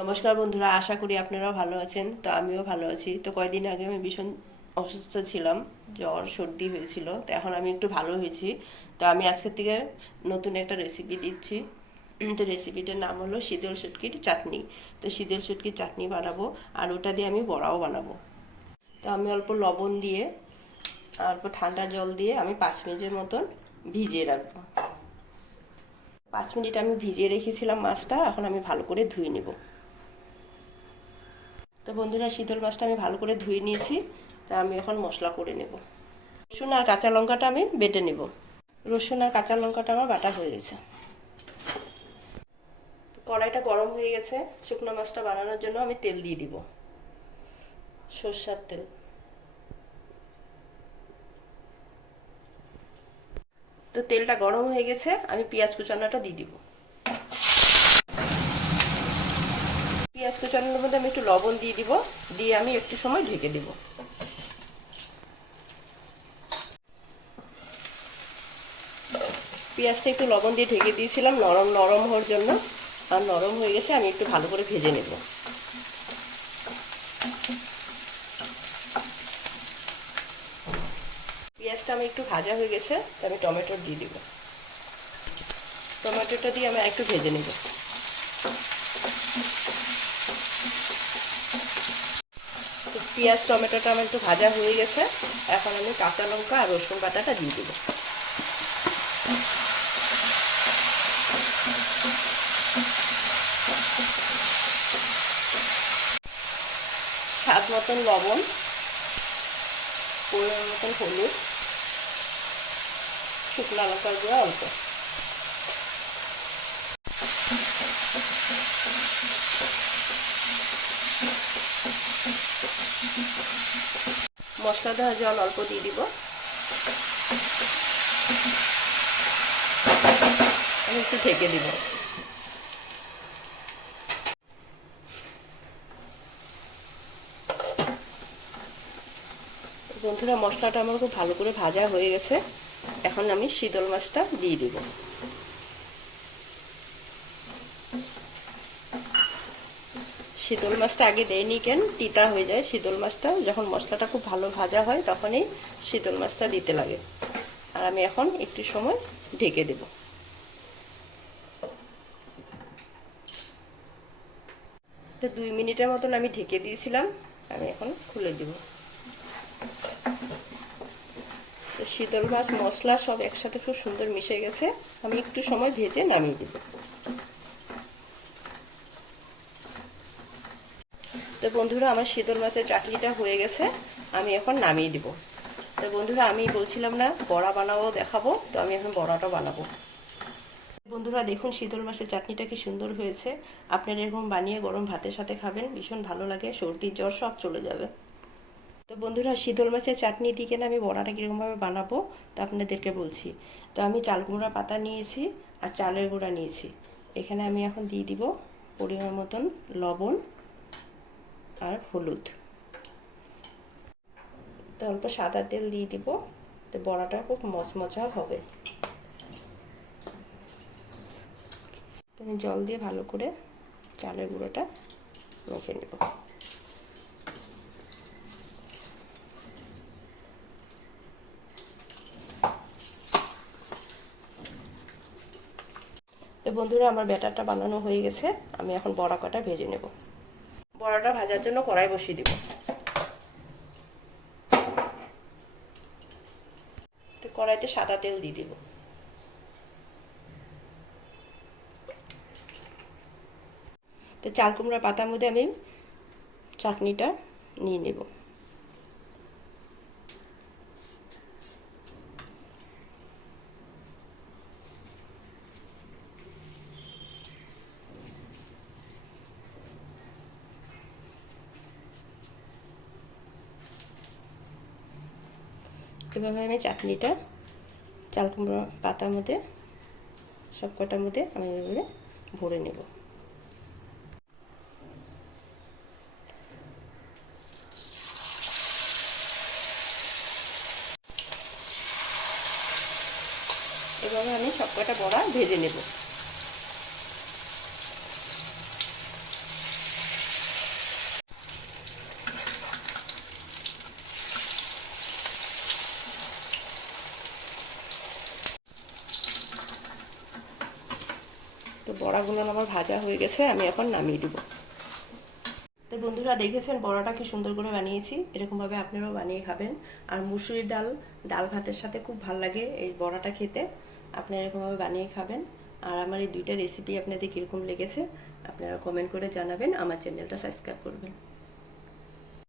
নমস্কার বন্ধুরা, আশা করি আপনারাও ভালো আছেন। তো আমিও ভালো আছি। তো কয়েকদিন আগে আমি ভীষণ অসুস্থ ছিলাম, জ্বর সর্দি হয়েছিল। তো এখন আমি একটু ভালো হয়েছি। তো আমি আজকের থেকে নতুন একটা রেসিপি দিচ্ছি। তো রেসিপিটার নাম হলো শীতল শুটকির চাটনি। তো শীতল শুটকির চাটনি বানাবো, আর ওটা দিয়ে আমি বড়াও বানাবো। তো আমি অল্প লবণ দিয়ে অল্প ঠান্ডা জল দিয়ে আমি 5 মিনিটের মতন ভিজিয়ে রাখবো। 5 মিনিট আমি ভিজিয়ে রেখেছিলাম মাছটা, এখন আমি ভালো করে ধুয়ে নেব। তো বন্ধুরা, শীতল মাছটা আমি ভালো করে ধুয়ে নিয়েছি। তা আমি এখন মশলা করে নেব। রসুন আর কাঁচা লঙ্কাটা আমি বেটে নেব। রসুন আর কাঁচা লঙ্কাটা আমার বাটা হয়ে গেছে। কড়াইটা গরম হয়ে গেছে। শুকনো মাছটা বানানোর জন্য আমি তেল দিয়ে দিব, সরষের তেল। তো তেলটা গরম হয়ে গেছে, আমি পেঁয়াজ কুচানোটা দিয়ে দিব। পেঁয়াজ কুচানোর মধ্যে আমি একটু লবণ দিয়ে দিব, দিয়ে আমি একটু সময় ঢেকে দিব। পেঁয়াজটা একটু লবণ দিয়ে ঢেকে দিয়েছিলাম নরম নরম হওয়ার জন্য। আর নরম হয়ে গেছে, আমি একটু ভালো করে ভেজে নেব। পেঁয়াজটা আমি একটু ভাজা হয়ে গেছে, তো আমি টমেটো দিয়ে দিব। টমেটোটা দিয়ে আমি একটু ভেজে নেব। তো পেঁয়াজ টমেটোটা আমার একটু ভাজা হয়ে গেছে। এখন আমি কাঁচা লঙ্কা আর রসুন বাটাটা দিয়ে দেব। স্বাদ মতন লবণ, পরিমাণ মতন হলুদ, শুকনো লঙ্কার গুঁড়া অল্প। মশলা দেওয়া জল অল্প দিয়ে দিব। আমি একটু ঢেকে দিব। বন্ধুরা, মশলাটা আমার খুব ভালো করে ভাজা হয়ে গেছে। এখন আমি শীতল মাছটা দিয়ে দিব। শীতল মাছটা আগে দেয়নি কেন, তিতা হয়ে যায়। শীতল মাছটা যখন মশলাটা খুব ভালো ভাজা হয় তখনই শীতল মাছটা দিতে লাগে। আর আমি এখন একটু সময় ঢেকে দেব। তো 2 মিনিটের মতন আমি ঢেকে দিয়েছিলাম, আমি এখন খুলে দেব। তো শীতল মাছ মশলা সব একসাথে খুব সুন্দর মিশে গেছে। আমি একটু সময় ভেজে নামিয়ে দেব। তো বন্ধুরা, আমার শীতল মাছের চাটনিটা হয়ে গেছে, আমি এখন নামিয়ে দিব। তো বন্ধুরা, আমি বলছিলাম না বড়া বানাবো, দেখাবো। তো আমি এখন বড়াটা বানাবো। বন্ধুরা দেখুন, শীতল মাছের চাটনিটা কি সুন্দর হয়েছে। আপনারা এরকম বানিয়ে গরম ভাতের সাথে খাবেন, ভীষণ ভালো লাগে। সর্দি জ্বর সব চলে যাবে। তো বন্ধুরা, শীতল মাছের চাটনি দিয়ে না আমি বড়াটা কীরকমভাবে বানাবো তো আপনাদেরকে বলছি। তো আমি চাল কুমড়া পাতা নিয়েছি আর চালের গুঁড়া নিয়েছি। এখানে আমি এখন দিয়ে দিব পরিমাণ মতন লবণ আর হলুদ। তো অল্প সাদা তেল দিয়ে দিব। তো বড়াটা খুব মচমচা হবে। তো আমি জল দিয়ে ভালো করে চালের গুঁড়োটা মেখে নেব। তো বন্ধুরা, আমার ব্যাটারটা বানানো হয়ে গেছে। আমি এখন বড়া কটা ভেজে নেব। বড়াটা ভাজার জন্য কড়াই বসিয়ে দিব। তো কড়াইতে সাদা তেল দিয়ে দিব। তো চাল কুমড়া পাতার মধ্যে আমি চাটনিটা নিয়ে নেব। এভাবে আমি চাটনিটা চাল কুমড়ো পাতার মধ্যে সব কটার মধ্যে আমি এভাবে ভরে নেব। এভাবে আমি সব কটা বড়া ভেজে নেব। তো বড়াগুলো আমার ভাজা হয়ে গেছে, আমি এখন নামিয়ে দেবো। তো বন্ধুরা দেখেছেন বড়াটা কি সুন্দর করে বানিয়েছি, এরকমভাবে আপনারাও বানিয়ে খাবেন। আর মুসুরির ডাল ভাতের সাথে খুব ভালো লাগে এই বড়াটা খেতে, আপনারা এরকমভাবে বানিয়ে খাবেন। আর আমার এই দুইটা রেসিপি আপনাদের কীরকম লেগেছে আপনারা কমেন্ট করে জানাবেন, আমার চ্যানেলটা সাবস্ক্রাইব করবেন।